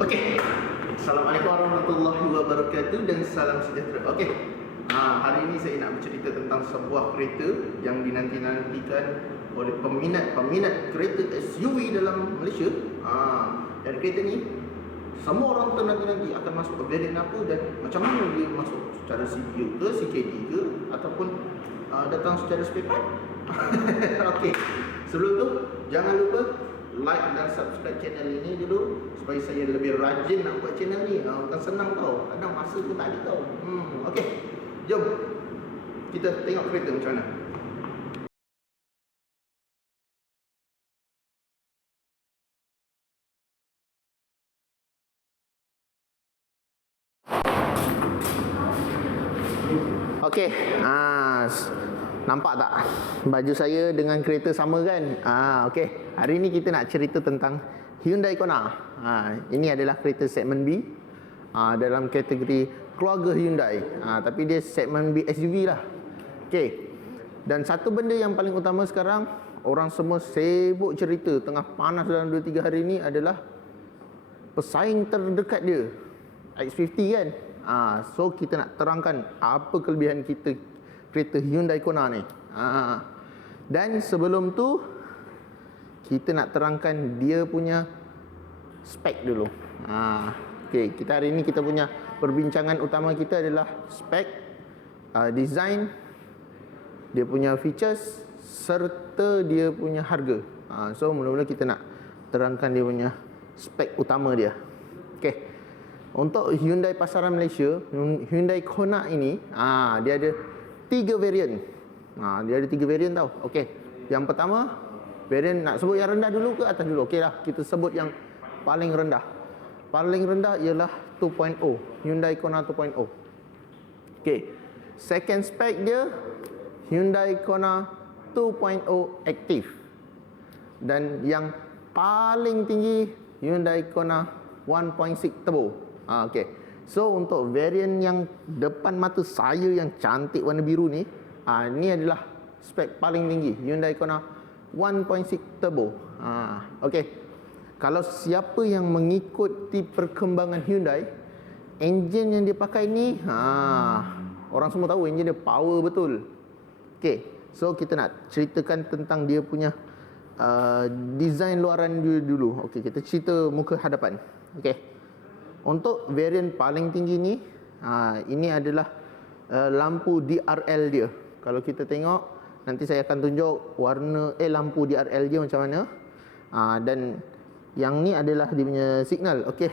Okey. Assalamualaikum warahmatullahi wabarakatuh dan salam sejahtera. Okey. Hari ini saya nak bercerita tentang sebuah kereta yang dinanti-nantikan oleh peminat kereta SUV dalam Malaysia. Dan kereta ni semua orang ternanti-nanti akan masuk ke varian apa dan macam mana dia masuk, secara CPU ke, CKD ke, ataupun datang secara spare part. Okey. Sebelum tu jangan lupa like dan subscribe channel ini dulu supaya saya lebih rajin nak buat channel ni. Bukan senang tau, kadang masa pun tak ada tau. Okey, jom kita tengok kereta macam mana. Okey, nampak tak baju saya dengan kereta sama kan? Okey, hari ni kita nak cerita tentang Hyundai Kona. Ini adalah kereta segmen B dalam kategori keluarga Hyundai. Tapi dia segmen B SUV lah. Okey. Dan satu benda yang paling utama sekarang, orang semua sibuk cerita tengah panas dalam 2-3 hari ni adalah pesaing terdekat dia, X50 kan. So kita nak terangkan apa kelebihan kita kereta Hyundai Kona ni. Dan sebelum tu kita nak terangkan dia punya spek dulu. Okay, kita hari ni kita punya perbincangan utama kita adalah spek, design, dia punya features serta dia punya harga. So mula-mula kita nak terangkan dia punya spek utama dia. Okay, untuk Hyundai pasaran Malaysia, Hyundai Kona ini dia ada 3 varian. Dia ada 3 varian tau. Okey. Yang pertama, varian nak sebut yang rendah dulu ke atas dulu? Okey lah, kita sebut yang paling rendah. Paling rendah ialah 2.0, Hyundai Kona 2.0. Okey. Second spec dia Hyundai Kona 2.0 Active. Dan yang paling tinggi Hyundai Kona 1.6 Turbo. Okey. So untuk varian yang depan mata saya yang cantik warna biru ni, ni adalah spek paling tinggi, Hyundai Kona 1.6 Turbo. Okey. Kalau siapa yang mengikuti perkembangan Hyundai, enjin yang dia pakai ni, orang semua tahu enjin dia power betul. Okey. So kita nak ceritakan tentang dia punya design luaran dulu. Okey, kita cerita muka hadapan. Okey. Untuk varian paling tinggi ni, ini adalah lampu DRL dia. Kalau kita tengok, nanti saya akan tunjuk warna lampu DRL dia macam mana. Dan yang ni adalah dia punya signal. Okey,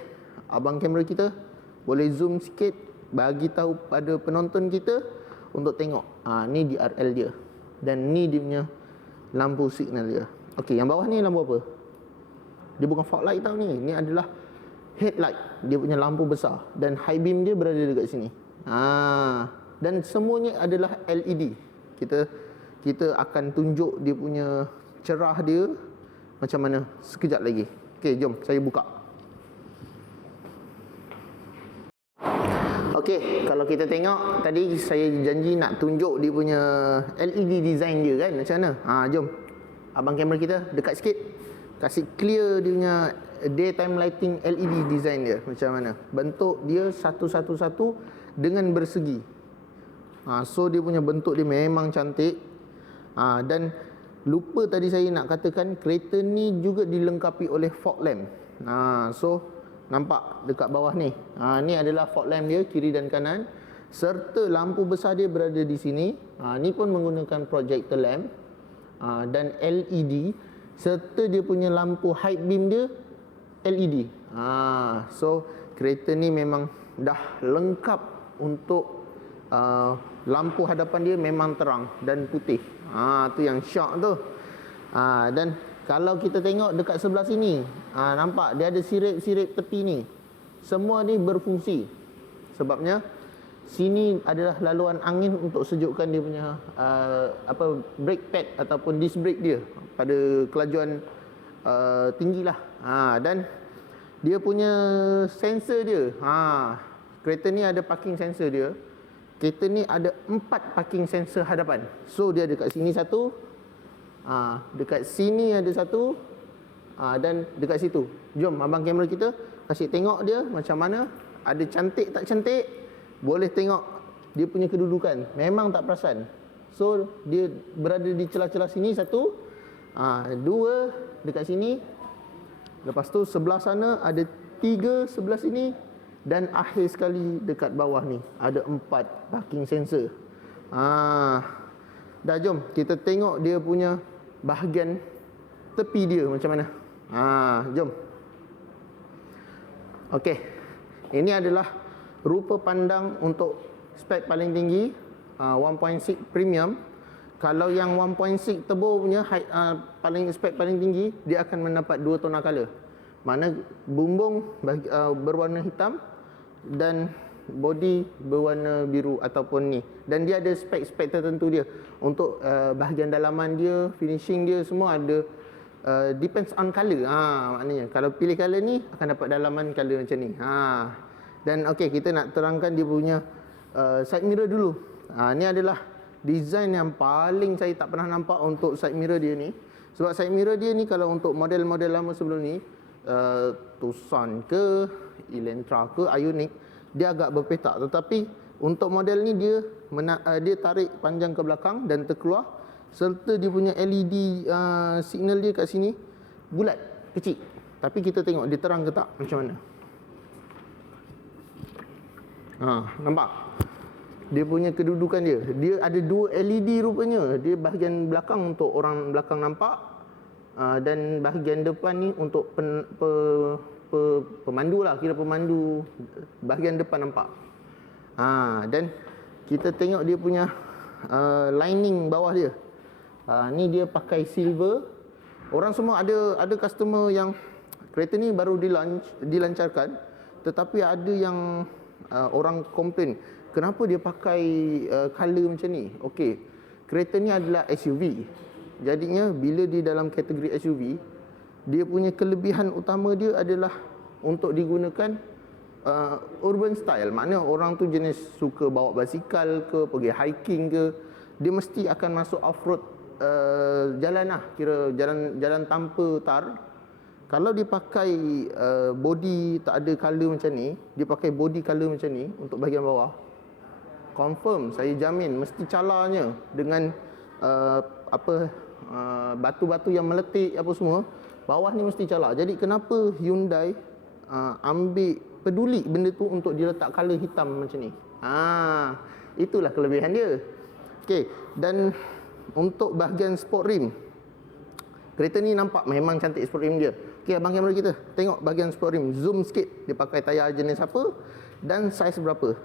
abang kamera kita boleh zoom sikit, bagi tahu pada penonton kita untuk tengok. Ni DRL dia. Dan ni dia punya lampu signal dia. Okey, yang bawah ni lampu apa? Dia bukan fog light tau ni. Ni adalah headlight, dia punya lampu besar, dan high beam dia berada dekat sini. Dan semuanya adalah LED. Kita akan tunjuk dia punya cerah dia macam mana sekejap lagi. Okey, jom saya buka. Okey, kalau kita tengok tadi saya janji nak tunjuk dia punya LED design dia kan, macam mana? Jom. Abang kamera kita dekat sikit, kasih clear dia punya daytime lighting LED design dia macam mana. Bentuk dia satu-satu dengan bersegi. So dia punya bentuk dia memang cantik. Dan lupa tadi saya nak katakan, kereta ni juga dilengkapi oleh fog lamp. So nampak dekat bawah ni, ni adalah fog lamp dia kiri dan kanan, serta lampu besar dia berada di sini. Ni pun menggunakan projector lamp dan LED, serta dia punya lampu high beam dia LED. So kereta ni memang dah lengkap untuk lampu hadapan dia memang terang dan putih. Tu yang shock tu. Dan kalau kita tengok dekat sebelah sini, nampak dia ada sirip-sirip tepi ni. Semua ni berfungsi. Sebabnya sini adalah laluan angin untuk sejukkan dia punya brake pad ataupun disc brake dia pada kelajuan tinggi lah. Dan dia punya sensor dia, kereta ni ada parking sensor dia. Kereta ni ada 4 parking sensor hadapan. So dia dekat sini satu, dekat sini ada satu, dan dekat situ. Jom abang kamera kita kasih tengok dia macam mana, ada cantik tak cantik, boleh tengok dia punya kedudukan, memang tak perasan. So dia berada di celah-celah sini, satu, dua dekat sini, lepas tu sebelah sana ada tiga sebelah sini, dan akhir sekali dekat bawah ni ada 4 parking sensor. Dah, jom kita tengok dia punya bahagian tepi dia macam mana. Jom. Okey, ini adalah rupa pandang untuk spek paling tinggi, 1.6 premium. Kalau yang 1.6 turbo punya spek paling tinggi, dia akan mendapat 2 tona color. Mana bumbung berwarna hitam dan body berwarna biru ataupun ni. Dan dia ada spek-spek tertentu dia. Untuk bahagian dalaman dia, finishing dia semua ada, depends on color. Maknanya kalau pilih color ni akan dapat dalaman color macam ni. Dan okey, kita nak terangkan dia punya side mirror dulu. Ni adalah design yang paling saya tak pernah nampak untuk side mirror dia ni. Sebab side mirror dia ni kalau untuk model-model lama sebelum ni, Tucson ke, Elantra ke, Ioniq, dia agak berpetak. Tetapi untuk model ni dia tarik panjang ke belakang dan terkeluar, serta dia punya LED signal dia kat sini bulat, kecil. Tapi kita tengok dia terang ke tak, macam mana. Nampak? Dia punya kedudukan dia. Dia ada 2 LED rupanya. Dia bahagian belakang untuk orang belakang nampak, dan bahagian depan ni untuk pemandu lah, kira pemandu bahagian depan nampak. Dan kita tengok dia punya lining bawah dia. Ni dia pakai silver. Orang semua ada customer yang kereta ni baru dilancarkan, tetapi ada yang orang komplain, kenapa dia pakai color macam ni? Okey, kereta ni adalah SUV. Jadinya bila di dalam kategori SUV, dia punya kelebihan utama dia adalah untuk digunakan urban style. Maknanya orang tu jenis suka bawa basikal ke, pergi hiking ke, dia mesti akan masuk off-road jalan lah, kira jalan tanpa tar. Kalau dia pakai body tak ada color macam ni, dia pakai body color macam ni untuk bahagian bawah, confirm saya jamin mesti calanya dengan batu-batu yang meletik apa semua, bawah ni mesti cala. Jadi kenapa Hyundai ambil peduli benda tu untuk dia letak color hitam macam ni. Itulah kelebihan dia. Okey, dan untuk bahagian sport rim, kereta ni nampak memang cantik sport rim dia. Okey, abang kamera kita tengok bahagian sport rim, zoom sikit, dia pakai tayar jenis apa dan saiz berapa.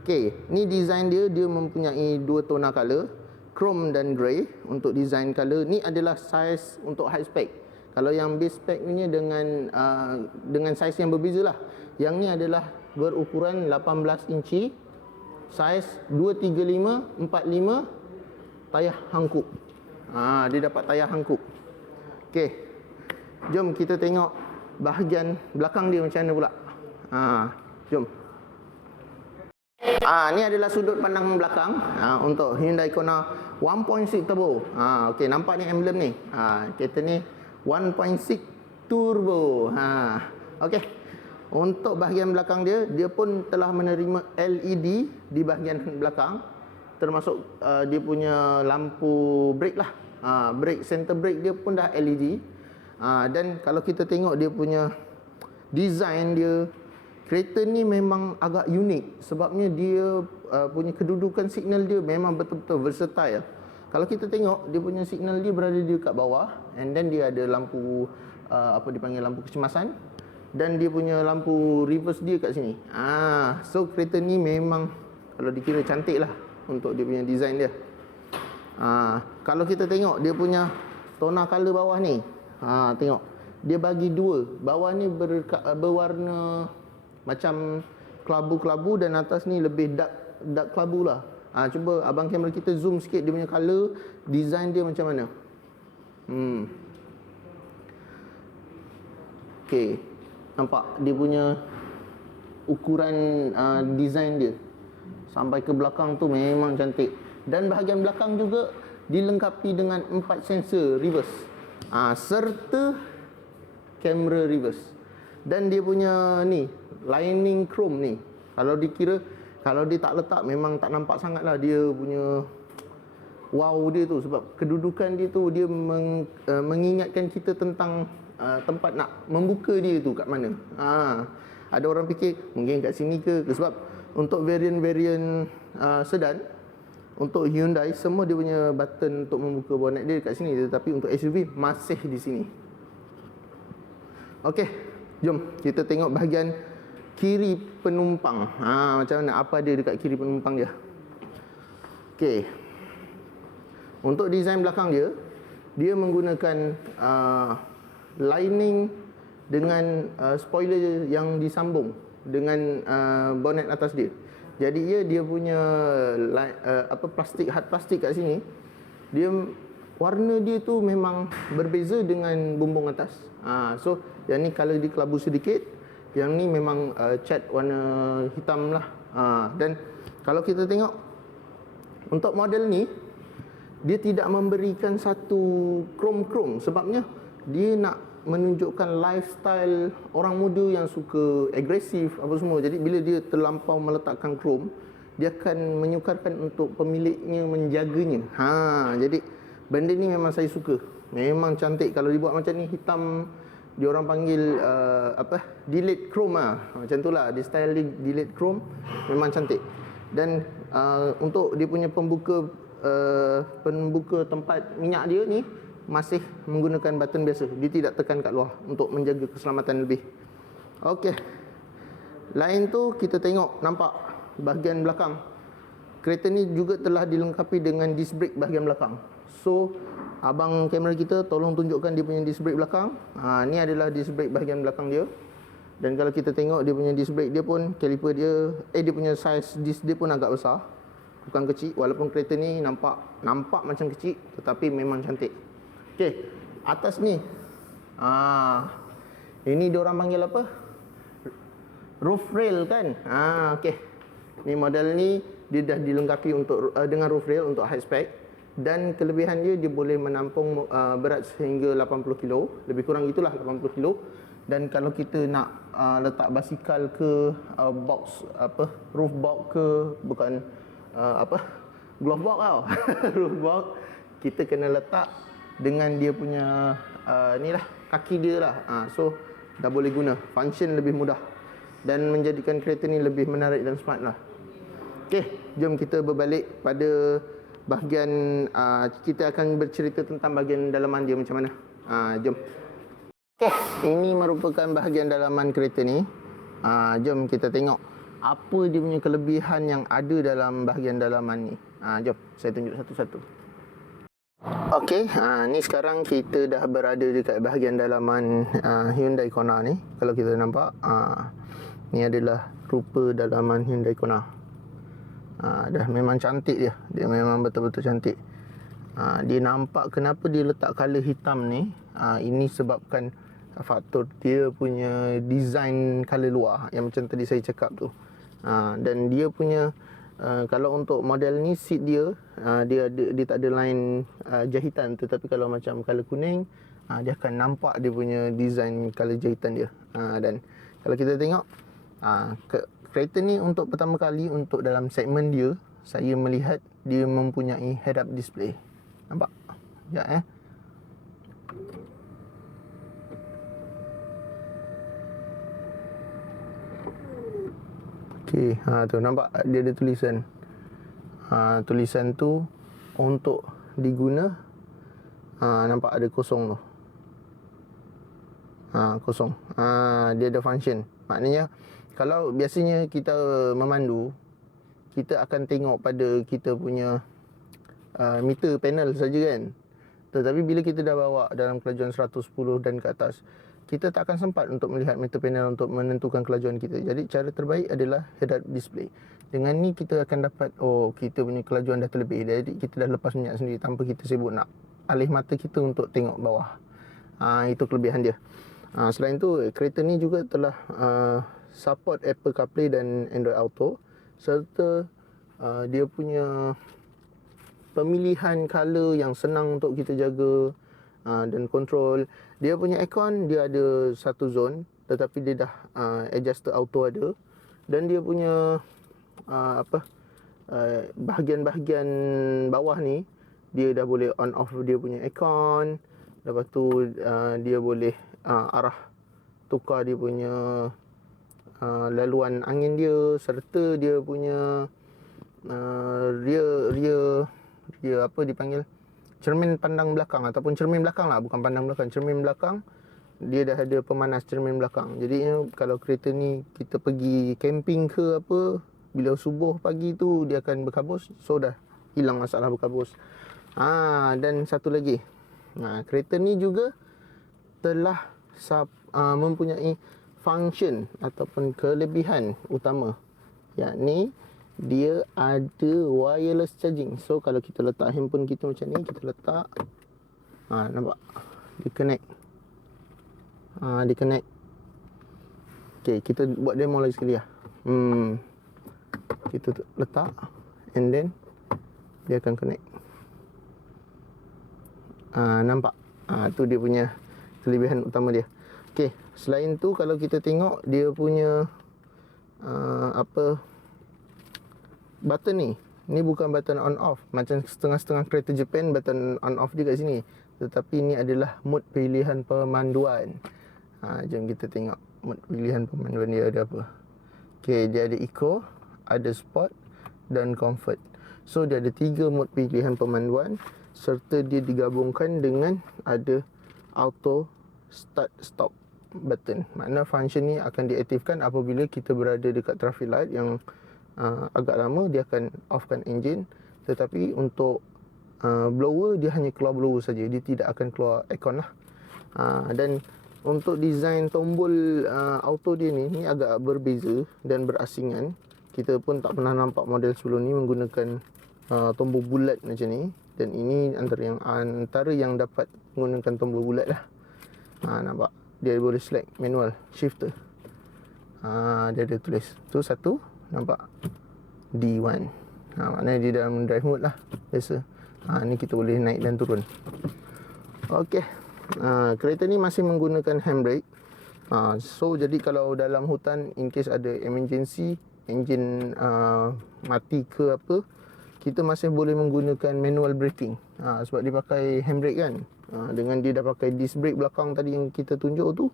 Okey, ni design dia mempunyai 2 tona color, chrome dan grey untuk design color. Ni adalah saiz untuk high spec. Kalau yang base spec punya dengan saiz yang berbeza lah. Yang ni adalah berukuran 18 inci, saiz 235 45, tayar hangkuk. Dia dapat tayar hangkuk. Okey, jom kita tengok bahagian belakang dia macam mana pula. Jom. Ni adalah sudut pandang belakang untuk Hyundai Kona 1.6 turbo. Okey, nampak ni emblem ni. Kereta ni 1.6 turbo. Okey. Untuk bahagian belakang dia pun telah menerima LED di bahagian belakang, termasuk dia punya lampu brake lah. Brake, center brake dia pun dah LED. Dan kalau kita tengok dia punya design dia, kereta ni memang agak unik sebabnya dia punya kedudukan signal dia memang betul-betul versatile. Kalau kita tengok dia punya signal dia berada di dekat bawah, and then dia ada lampu apa dipanggil lampu kecemasan, dan dia punya lampu reverse dia kat sini. So kereta ni memang kalau dikira cantik lah untuk dia punya design dia. Kalau kita tengok dia punya tona color bawah ni, tengok dia bagi 2. Bawah ni berwarna macam kelabu-kelabu dan atas ni lebih dark kelabu lah. Cuba abang kamera kita zoom sikit dia punya color, design dia macam mana. Okey, nampak dia punya ukuran design dia sampai ke belakang tu memang cantik. Dan bahagian belakang juga dilengkapi dengan 4 sensor reverse, serta kamera reverse. Dan dia punya ni lining chrome ni, kalau dikira, kalau dia tak letak memang tak nampak sangat lah dia punya wow dia tu, sebab kedudukan dia tu dia mengingatkan kita tentang tempat nak membuka dia tu kat mana. Ada orang fikir mungkin kat sini ke, sebab untuk varian-varian sedan untuk Hyundai semua dia punya button untuk membuka bonnet dia kat sini, tetapi untuk SUV masih di sini. Okey, jom kita tengok bahagian kiri penumpang. Macam mana, apa dia dekat kiri penumpang dia. Okey, untuk desain belakang dia, dia menggunakan lining dengan spoiler yang disambung dengan bonnet atas dia. Jadi dia punya plastik, hard plastik kat sini, dia warna dia tu memang berbeza dengan bumbung atas. So yang ni color dia kelabu sedikit, yang ni memang cat warna hitam lah. Dan kalau kita tengok untuk model ni, dia tidak memberikan satu chrome-chrome, sebabnya dia nak menunjukkan lifestyle orang muda yang suka agresif apa semua. Jadi bila dia terlampau meletakkan chrome, dia akan menyukarkan untuk pemiliknya menjaganya. Jadi benda ni memang saya suka. Memang cantik kalau dibuat macam ni, hitam, dia orang panggil delayed chrome macam itulah, di style delayed chrome, memang cantik. Dan untuk dia punya pembuka tempat minyak dia ni masih menggunakan button biasa. Dia tidak tekan kat luar untuk menjaga keselamatan lebih. Okey. Lain tu kita tengok, nampak bahagian belakang. Kereta ni juga telah dilengkapi dengan disc brake bahagian belakang. So, abang kamera kita tolong tunjukkan dia punya disc brake belakang. Ni adalah disc brake bahagian belakang dia. Dan kalau kita tengok dia punya disc brake dia pun, caliper dia, dia punya size disc dia pun agak besar, bukan kecil. Walaupun kereta ni nampak macam kecil, tetapi memang cantik. Okey, atas ni ini diorang panggil apa? Roof rail kan? Okey. Ni model ni dia dah dilengkapi untuk dengan roof rail untuk high spec, dan kelebihan dia boleh menampung berat sehingga 80 kilo, lebih kurang itulah 80 kilo. Dan kalau kita nak letak basikal ke box roof box ke, bukan glove box tau. Roof box kita kena letak dengan dia punya ni lah, kaki dia lah. So dah boleh guna, function lebih mudah dan menjadikan kereta ni lebih menarik dan smart lah. Okey, jom kita berbalik pada bahagian kita akan bercerita tentang bahagian dalaman dia macam mana. Jom. Okey, ini merupakan bahagian dalaman kereta ni. Jom kita tengok apa dia punya kelebihan yang ada dalam bahagian dalaman ni. Jom saya tunjuk satu-satu. Okey, ni sekarang kita dah berada dekat bahagian dalaman Hyundai Kona ni. Kalau kita nampak, ni adalah rupa dalaman Hyundai Kona. Dah memang cantik dia. Dia memang betul-betul cantik. Dia nampak kenapa dia letak color hitam ni. Ini sebabkan faktor dia punya design color luar yang macam tadi saya cakap tu. Dan dia punya kalau untuk model ni, seat dia dia tak ada line jahitan, tetapi kalau macam color kuning, dia akan nampak dia punya design color jahitan dia. Dan kalau kita tengok kereta ni untuk pertama kali untuk dalam segmen dia, saya melihat dia mempunyai head up display. Nampak? Sekejap Okey, tu nampak dia ada tulisan. Tulisan tu untuk diguna, nampak ada kosong tu. Kosong. Dia ada function. Maknanya kalau biasanya kita memandu, kita akan tengok pada kita punya meter panel saja kan. Tetapi bila kita dah bawa dalam kelajuan 110 dan ke atas, kita tak akan sempat untuk melihat meter panel untuk menentukan kelajuan kita. Jadi cara terbaik adalah head up display. Dengan ni kita akan dapat, kita punya kelajuan dah terlebih. Jadi kita dah lepas minyak sendiri tanpa kita sibuk nak alih mata kita untuk tengok bawah. Itu kelebihan dia. Selain tu, kereta ni juga telah support Apple CarPlay dan Android Auto, serta dia punya pemilihan color yang senang untuk kita jaga dan kontrol. Dia punya aircon, dia ada satu zone, tetapi dia dah adjuster auto ada. Dan dia punya bahagian-bahagian bawah ni, dia dah boleh on off dia punya aircon. Lepas tu dia boleh arah tukar dia punya laluan angin dia, serta dia punya rear apa dipanggil, cermin pandang belakang ataupun cermin belakang lah, bukan pandang belakang, cermin belakang. Dia dah ada pemanas cermin belakang. Jadi kalau kereta ni kita pergi camping ke apa, bila subuh pagi tu dia akan berkabus, so dah hilang masalah berkabus. Dan satu lagi, kereta ni juga telah mempunyai function ataupun kelebihan utama, yakni dia ada wireless charging. So kalau kita letak handphone kita macam ni, kita letak, nampak dia connect. Dia connect. Okay, kita buat demo lagi sekali lah. Kita letak and then dia akan connect. Nampak? Tu dia punya kelebihan utama dia. Okay, selain tu kalau kita tengok dia punya button ni bukan button on off macam setengah-setengah kereta Japan, button on off dia kat sini. Tetapi ni adalah mode pilihan pemanduan. Jom kita tengok mode pilihan pemanduan dia ada apa. Okay, dia ada eco, ada sport dan comfort. So dia ada 3 mode pilihan pemanduan, serta dia digabungkan dengan ada auto start stop button. Makna function ni akan diaktifkan apabila kita berada dekat traffic light yang agak lama, dia akan offkan enjin. Tetapi untuk blower, dia hanya keluar blower saja, dia tidak akan keluar aircon lah. Dan untuk design tombol auto dia ni agak berbeza dan berasingan. Kita pun tak pernah nampak model sebelum ni menggunakan tombol bulat macam ni. Dan ini antara yang dapat menggunakan tombol bulat lah. Nampak? Dia boleh select manual shifter. Dia ada tulis tu satu, nampak? D1. Maknanya dia dalam drive mode lah, biasa. Ni kita boleh naik dan turun. Okey. Kereta ni masih menggunakan handbrake. So jadi kalau dalam hutan, in case ada emergency, enjin mati ke apa, kita masih boleh menggunakan manual braking. Sebab dia pakai handbrake kan. Dengan dia dah pakai disc brake belakang tadi yang kita tunjuk tu,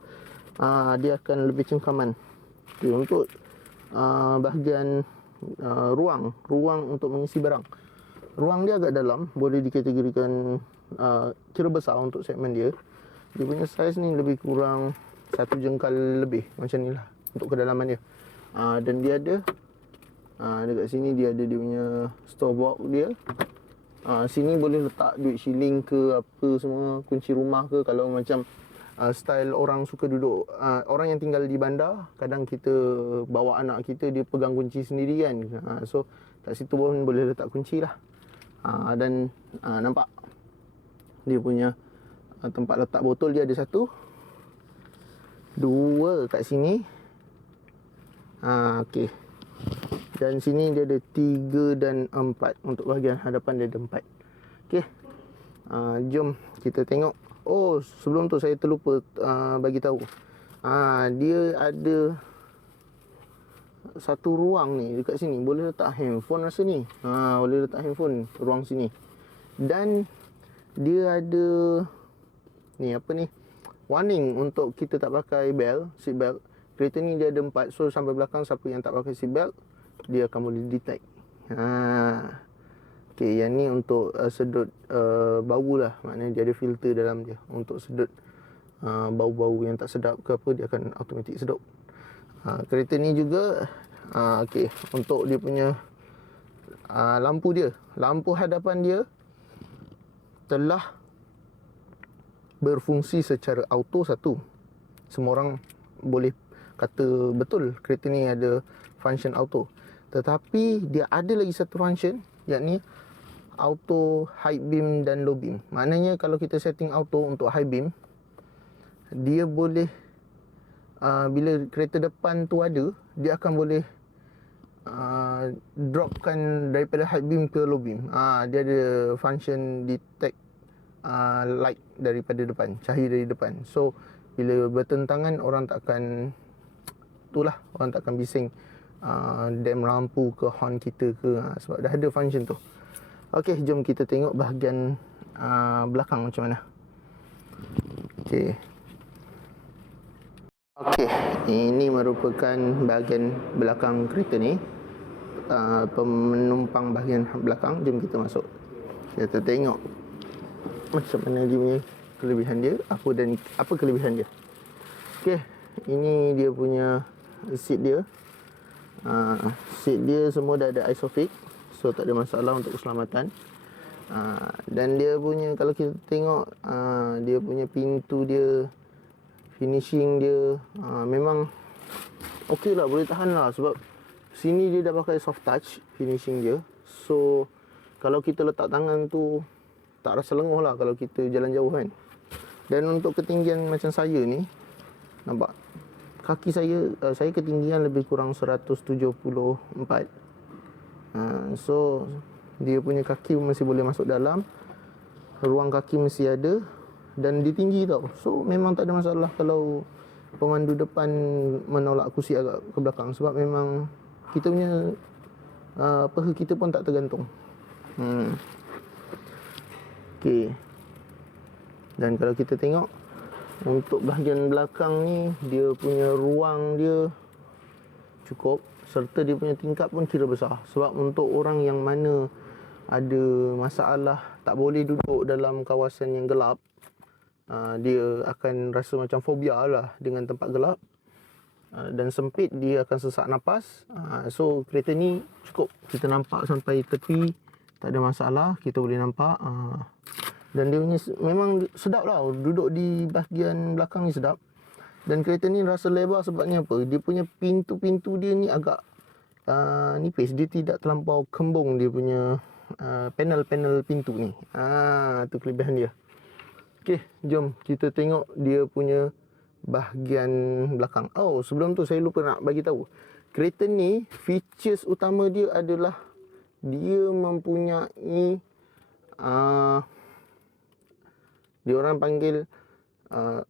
dia akan lebih cengkaman. Okay, untuk bahagian ruang untuk mengisi barang, ruang dia agak dalam, boleh dikategorikan kira besar untuk segmen dia. Dia punya saiz ni lebih kurang 1 jengkal lebih, macam ni lah untuk kedalaman dia. Dan dia ada dekat sini dia ada dia punya store box dia. Sini boleh letak duit shilling ke apa semua, kunci rumah ke. Kalau macam style orang suka duduk, orang yang tinggal di bandar, kadang kita bawa anak kita, dia pegang kunci sendiri kan. So kat situ pun boleh letak kunci lah. Dan nampak dia punya tempat letak botol dia ada 1, 2 kat sini. Okey. Dan sini dia ada 3 dan 4. Untuk bahagian hadapan dia ada 4. Okey. Jom kita tengok. Oh, sebelum tu saya terlupa bagi tahu. Dia ada satu ruang ni dekat sini, boleh letak handphone rasa ni. Boleh letak handphone ruang sini. Dan dia ada ni apa ni, warning untuk kita tak pakai seat belt. Kereta ni dia ada 4, so sampai belakang siapa yang tak pakai seat belt, dia akan boleh detect. Okey, yang ni untuk sedut bau lah. Maknanya dia ada filter dalam dia untuk sedut bau-bau yang tak sedap ke apa, dia akan automatik sedut. Kereta ni juga okey, untuk dia punya lampu hadapan dia telah berfungsi secara auto satu. Semua orang boleh kata betul kereta ni ada function auto. Tetapi dia ada lagi satu function, yakni auto high beam dan low beam. Maknanya kalau kita setting auto untuk high beam, dia boleh bila kereta depan tu ada, dia akan boleh dropkan daripada high beam ke low beam. Dia ada function detect light daripada depan, cahaya dari depan. So bila bertentangan orang tak akan bising dam lampu ke horn kita ke, sebab dah ada function tu. Okey, jom kita tengok bahagian belakang macam mana. Okey, ini merupakan bahagian belakang kereta ni. Penumpang bahagian belakang. Jom kita masuk, kita tengok macam mana dia punya kelebihan dia, apa kelebihan dia. Okey, ini dia punya seat dia. Seat dia semua dah ada Isofix, so tak ada masalah untuk keselamatan. Dan dia punya, kalau kita tengok dia punya pintu dia, finishing dia memang okey lah, boleh tahan lah. Sebab sini dia dah pakai soft touch finishing dia. So kalau kita letak tangan tu tak rasa lenguh lah kalau kita jalan jauh kan. Dan untuk ketinggian macam saya ni, nampak kaki saya ketinggian lebih kurang 174. So dia punya kaki masih boleh masuk dalam, ruang kaki masih ada, dan dia tinggi tau. So memang tak ada masalah kalau pemandu depan menolak kursi agak ke belakang, sebab memang kita punya peha kita pun tak tergantung. Okey. Dan kalau kita tengok untuk bahagian belakang ni, dia punya ruang dia cukup, serta dia punya tingkap pun kira besar. Sebab untuk orang yang mana ada masalah tak boleh duduk dalam kawasan yang gelap, dia akan rasa macam fobia lah dengan tempat gelap dan sempit, dia akan sesak nafas. So kereta ni cukup, kita nampak sampai tepi, tak ada masalah, kita boleh nampak. Dan dia punya memang sedap lah, duduk di bahagian belakang ni sedap. Dan kereta ni rasa lebar sebabnya apa? Dia punya pintu-pintu dia ni agak nipis, dia tidak terlampau kembung dia punya panel-panel pintu ni. Tu kelebihan dia. Okey, jom kita tengok dia punya bahagian belakang. Oh, sebelum tu saya lupa nak bagi tahu. Kereta ni features utama dia adalah dia mempunyai dia orang panggil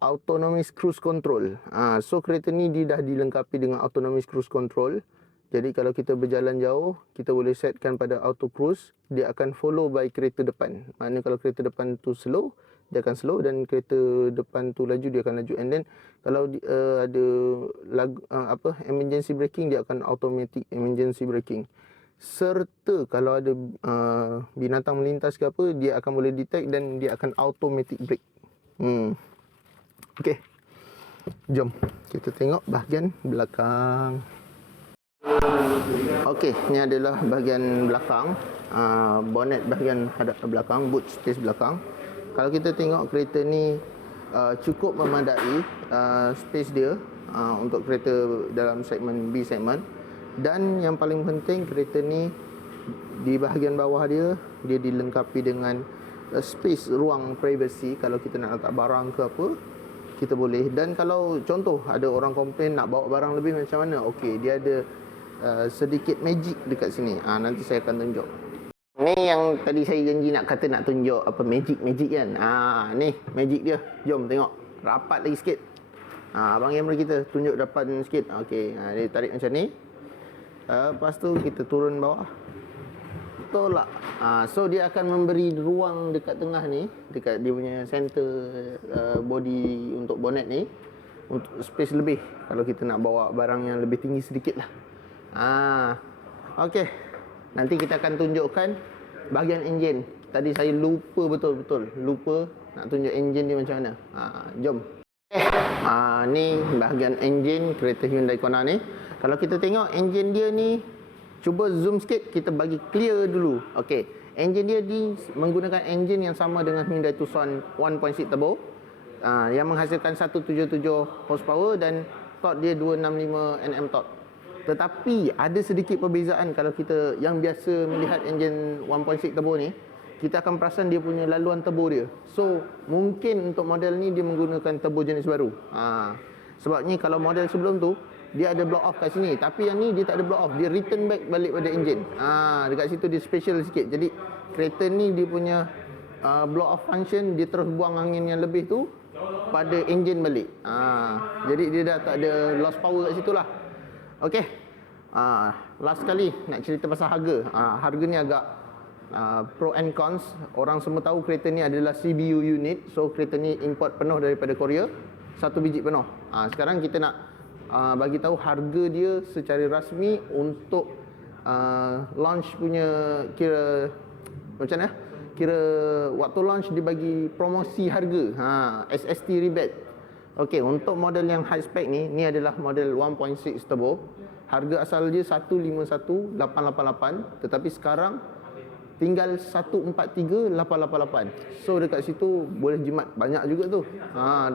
autonomous cruise control. So kereta ni dia dah dilengkapi dengan autonomous cruise control. Jadi kalau kita berjalan jauh, kita boleh setkan pada auto cruise, dia akan follow by kereta depan. Maknanya kalau kereta depan tu slow, dia akan slow, dan kereta depan tu laju, dia akan laju. And then kalau ada emergency braking, dia akan automatic emergency braking. Serta kalau ada binatang melintas ke apa, dia akan boleh detect dan dia akan automatic brake. Okey, jom kita tengok bahagian belakang. Okey, ni adalah bahagian belakang, bonnet bahagian hadap belakang, boot space belakang. Kalau kita tengok kereta ni cukup memadai space dia untuk kereta dalam segmen B segmen. Dan yang paling penting, kereta ni di bahagian bawah dia dilengkapi dengan space, ruang privacy. Kalau kita nak letak barang ke apa, kita boleh. Dan kalau contoh ada orang komplain nak bawa barang lebih macam mana, okey, dia ada sedikit magic dekat sini. Nanti saya akan tunjuk. Ni yang tadi saya janji nak tunjuk apa magic kan. Ni magic dia. Jom tengok. Rapat lagi sikit. Abang kamera kita tunjuk rapat sikit. Okey, dia tarik macam ni. Lepas tu kita turun bawah. Tolak. So dia akan memberi ruang dekat tengah ni, dekat dia punya center body untuk bonnet ni, untuk space lebih kalau kita nak bawa barang yang lebih tinggi sedikit lah. Okey. Nanti kita akan tunjukkan bahagian enjin. Tadi saya lupa betul-betul nak tunjuk enjin dia macam mana. Jom. Ni bahagian enjin kereta Hyundai Kona ni. Kalau kita tengok enjin dia ni, cuba zoom sikit, kita bagi clear dulu. Okey. Enjin dia menggunakan enjin yang sama dengan Hyundai Tucson 1.6 turbo, yang menghasilkan 177 horsepower dan torque dia 265 Nm torque. Tetapi ada sedikit perbezaan kalau kita yang biasa melihat enjin 1.6 turbo ni, kita akan perasan dia punya laluan turbo dia. So, mungkin untuk model ni dia menggunakan turbo jenis baru. Sebabnya kalau model sebelum tu, dia ada blow off kat sini. Tapi yang ni dia tak ada blow off. Dia return back balik pada enjin. Dekat situ dia special sikit. Jadi, kereta ni dia punya blow off function, dia terus buang angin yang lebih tu pada enjin balik. Jadi dia dah tak ada loss power kat situ lah. Okey. Last kali nak cerita pasal harga. Harga ni agak pro and cons. Orang semua tahu kereta ni adalah CBU unit. So kereta ni import penuh daripada Korea. Satu biji penuh. Sekarang kita nak bagi tahu harga dia secara rasmi untuk launch punya, kira macam mana? Kira waktu launch dia bagi promosi harga, SST rebate. Okey, untuk model yang high spec ni adalah model 1.6 turbo. Harga asal dia 151,888, tetapi sekarang tinggal 143,888. So dekat situ boleh jimat banyak juga tu.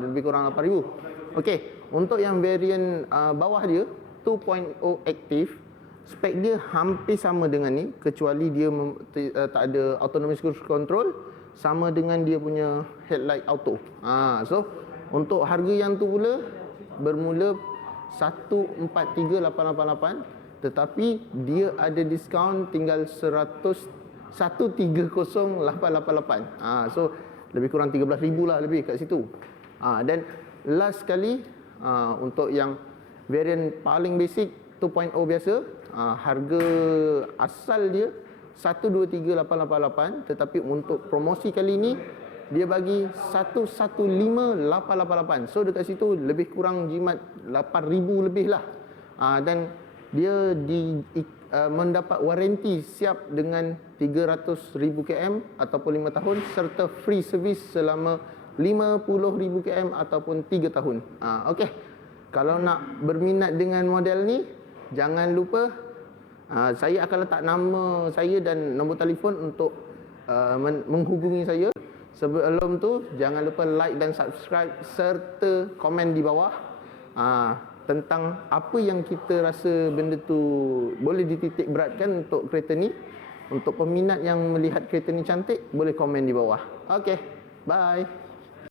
Lebih kurang 8,000. Okey, untuk yang variant bawah dia 2.0 active, spek dia hampir sama dengan ni, kecuali dia tak ada autonomous cruise control, sama dengan dia punya headlight auto. So untuk harga yang tu pula bermula 143,888, tetapi dia ada diskaun tinggal 130,888. So lebih kurang 13,000 lah lebih kat situ. Dan last sekali, untuk yang variant paling basic 2.0 biasa, harga asal dia 123,888, tetapi untuk promosi kali ni dia bagi 115,888. So dekat situ lebih kurang jimat 8,000 lebih lah. Dan dia mendapat waranti siap dengan 300,000 km ataupun 5 tahun, serta free service selama 50,000 km ataupun 3 tahun. Okey, kalau nak berminat dengan model ni, jangan lupa saya akan letak nama saya dan nombor telefon untuk menghubungi saya. Sebelum tu, jangan lupa like dan subscribe serta komen di bawah tentang apa yang kita rasa benda tu boleh dititik beratkan untuk kereta ni. Untuk peminat yang melihat kereta ni cantik, boleh komen di bawah. Okey, bye.